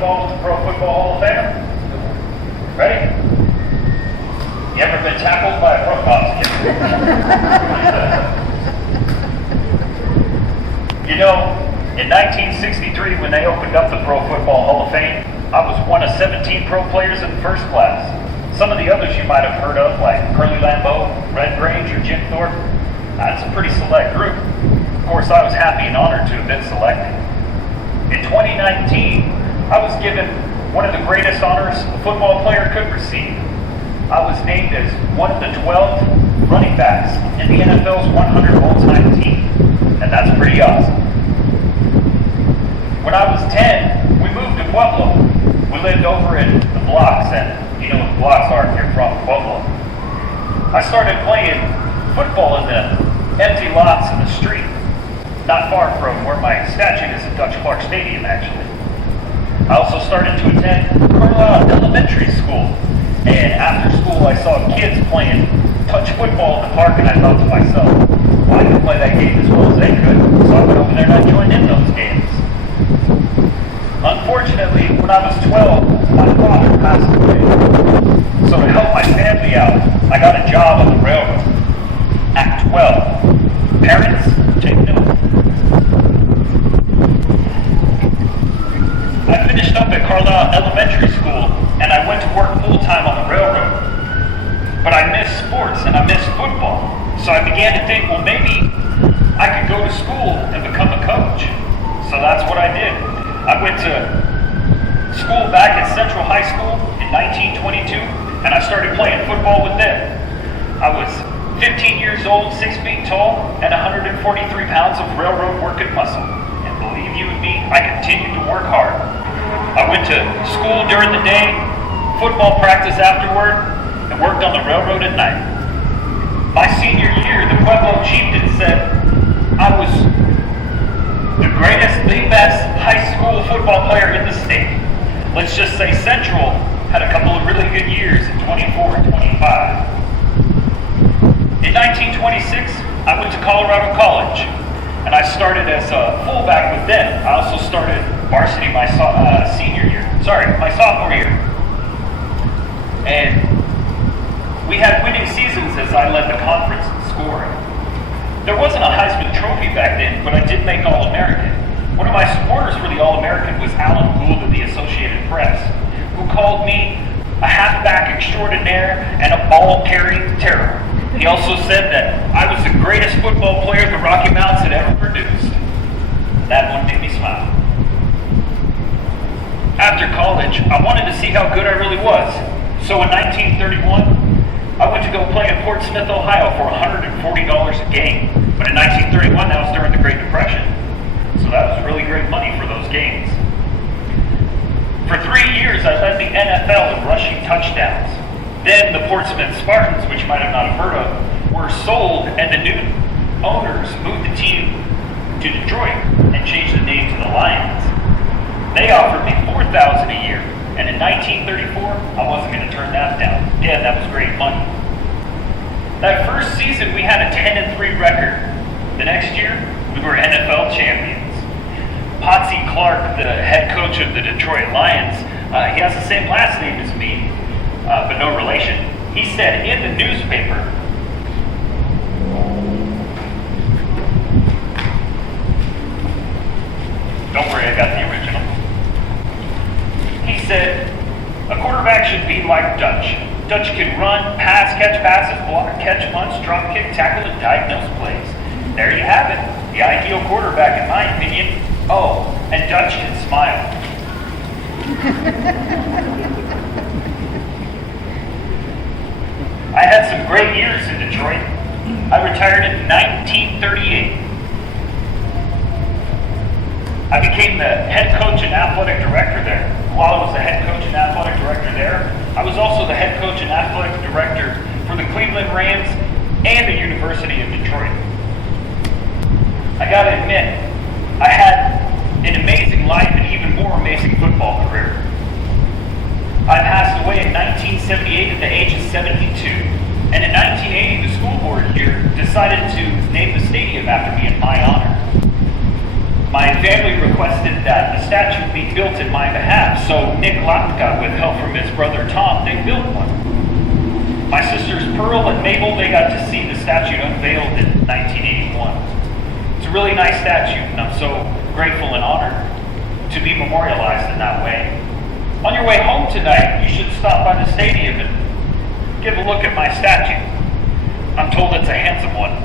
football with the Pro Football Hall of Fame? Ready? You ever been tackled by a pro You know, in 1963, when they opened up the Pro Football Hall of Fame, I was one of 17 pro players in the first class. Some of the others you might have heard of, like Curly Lambeau, Red Grange, or Jim Thorpe. That's a pretty select group. Of course, I was happy and honored to have been selected. In 2019, I was given one of the greatest honors a football player could receive. I was named as one of the 12 running backs in the NFL's 100 all-time team, and that's pretty awesome. When I was 10, we moved to Pueblo. We lived over in the blocks, and you know what the blocks are if you're from Pueblo. I started playing football in the empty lots in the street, not far from where my statue is at Dutch Clark Stadium, actually. I also started to attend Carlisle Elementary School, and after school I saw kids playing touch football in the park, and I thought to myself, well, I can play that game as well as they could, so I went over there and I joined in those games. Unfortunately, when I was 12, my father passed away. So to help my family out, I got a job on the railroad. At 12. Parents, take note. I finished up at Carlisle Elementary School, and I went to work full-time on the railroad. But I missed sports, and I missed football. So I began to think, well, maybe I could go to school and become a coach. So that's what I did. I went to school back at Central High School in 1922, and I started playing football with them. I was 15 years old, 6 feet tall, and 143 pounds of railroad working muscle. And believe you me, I continued to work hard. I went to school during the day, football practice afterward, and worked on the railroad at night. My senior year, the Pueblo chieftain said I was the greatest, the best high school football player in the state. Let's just say Central had a couple of really good years in 24 and 25. In 1926, I went to Colorado College, and I started as a fullback with them. I also started varsity my sophomore year. And we had winning seasons as I led the conference in scoring. There wasn't a Heisman Trophy back then, but I did make All-American. One of my supporters for the All-American was Alan Gould of the Associated Press, who called me a halfback extraordinaire and a ball-carrying terror. He also said that I was the greatest football player the Rocky Mountains had ever produced. That one made me smile. After college, I wanted to see how good I really was. So in 1931, I went to go play in Fort Smith, Ohio for $140 a game. But in 1931, that was during the Great Depression. So that was really great money for those games. For 3 years, I led the NFL in rushing touchdowns. Then the Fort Smith Spartans, which you might have not heard of, were sold, and the new owners moved the team to Detroit and changed the name to the Lions. They offered me $4,000 a year. And in 1934, I wasn't going to turn that down. Yeah, that was great money. That first season, we had a 10-3 record. The next year, we were NFL champions. Potsy Clark, the head coach of the Detroit Lions, he has the same last name as me, but no relation. He said in the newspaper, don't worry, I got the original. He said, a quarterback should be like Dutch. Dutch can run, pass, catch passes, block, catch punts, drop kick, tackle, and diagnose plays. There you have it. The ideal quarterback, in my opinion. Oh, and Dutch can smile. I had some great years in Detroit. I retired in 1938. I became the head coach and athletic director there. While I was the head coach and athletic director there, I was also the head coach and athletic director for the Cleveland Rams and the University of Detroit. I gotta admit, I had an amazing life and even more amazing football career. I passed away in 1978 at the age of 72, and in 1980 the school board here decided to name the stadium after me in my honor. My my family requested that a statue be built in my behalf, so Nick Latka, with help from his brother Tom, they built one. My sisters Pearl and Mabel, they got to see the statue unveiled in 1981. It's a really nice statue, and I'm so grateful and honored to be memorialized in that way. On your way home tonight, you should stop by the stadium and give a look at my statue. I'm told it's a handsome one.